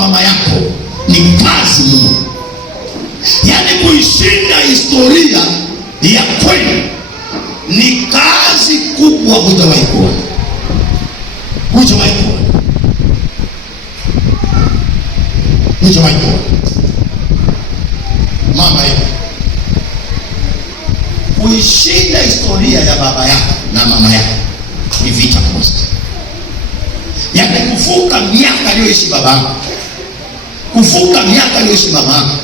mama yako ni kazi mno. Yaani kuishinda historia ya kwenu ni kazi kubwa. Hujawahi kuona, hujawahi kuona, hujawahi kuona. Mama yako kuishinda historia ya baba yako na mama yako ni vita kubwa. Yaani kuvuka miaka aliyoishi babako, kuvuka miaka aliyoishi mamako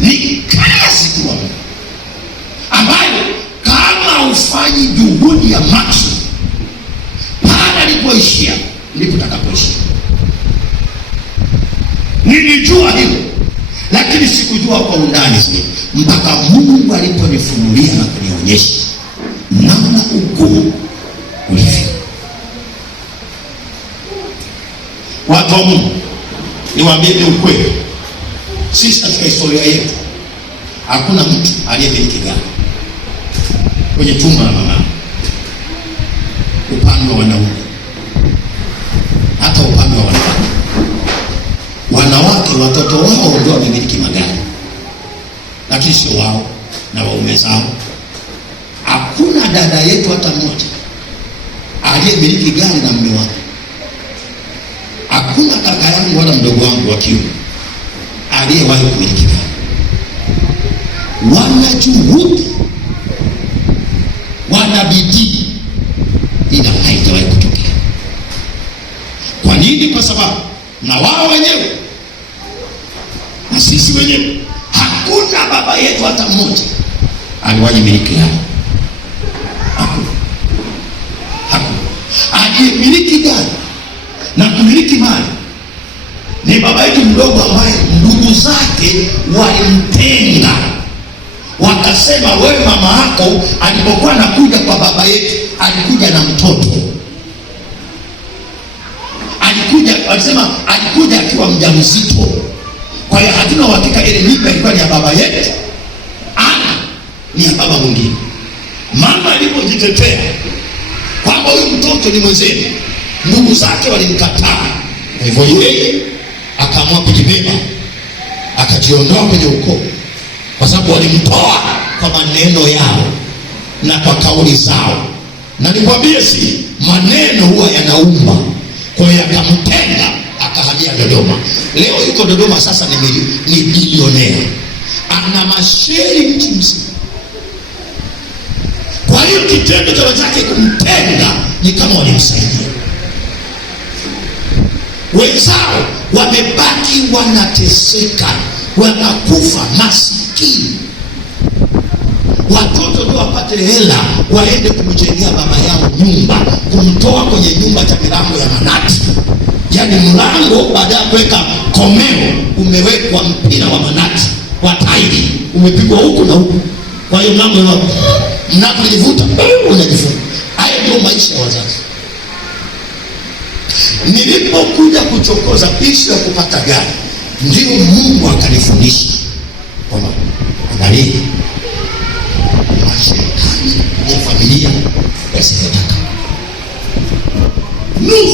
ni kazi kubwa ambayo kama ufanyi juhudi ya maksudi, pale alipoishia ndipo utakapoishia. Nilijua hilo, lakini sikujua kwa undani zaidi mpaka Mungu aliponifunulia na kunionyesha namna ugumu ulivyo. Watu wa Mungu, niwaambie ukweli, sisi katika historia yetu hakuna mtu aliyemiliki gari kwenye tumbo la mama, upande wa wanaume, hata upande wa wanawake. Wanawake watoto wao ndio wamemiliki magari, lakini sio wao na waume zao. Hakuna dada yetu hata mmoja aliyemiliki gari na mume wake. Hakuna kaka yangu wala mdogo wangu wa kiume aliyewahi kumiliki gari. Wana juhudi, wana bidii, ila haitawahi kutokea. Kwa nini? Kwa sababu na wao wenyewe na sisi wenyewe, hakuna baba yetu hata mmoja aliwahi miliki gari. Hakuna. Aliyemiliki gari na kumiliki mali ni baba yetu mdogo, ambaye ndugu zake walimtenga, wakasema wewe mama yako alipokuwa anakuja kwa baba yetu alikuja na mtoto, walisema alikuja akiwa mjamzito. Kwa hiyo hatuna uhakika ile mimba ilikuwa ni ya baba yetu ana ni ya baba mwingine. Mama alipojitetea kwamba huyu mtoto ni mwenzenu, ndugu zake walimkataa. Hivyo yeye akaamua kujibeba, akajiondoa kwenye ukoo, kwa sababu walimtoa kwa maneno yao na kwa kauli zao. Na nikwambie, si maneno huwa yanaumba. Kwa hiyo akamtenga, akahamia Dodoma. Leo yuko Dodoma sasa, ni bilionea, ana masheri nchi mzima. Kwa hiyo kitendo cha wenzake kumtenga ni kama walimsaidia. Wenzao wamebaki wanateseka, wanakufa masikini. Watoto ndio wapate hela waende kumjengea baba yao nyumba, kumtoa kwenye nyumba cha milango ya manati. Yaani mlango baada ya kuweka komeo umewekwa mpira wa manati wa tairi, umepigwa huku na huku. Kwa hiyo mlango wao mnapojivuta unajifunga. Haya ndio maisha ya wazazi. Nilipokuja kuchokoza ishu ya kupata gari, ndio Mungu akanifundisha kwamba angalia, mashetani ya familia yasitaka nusu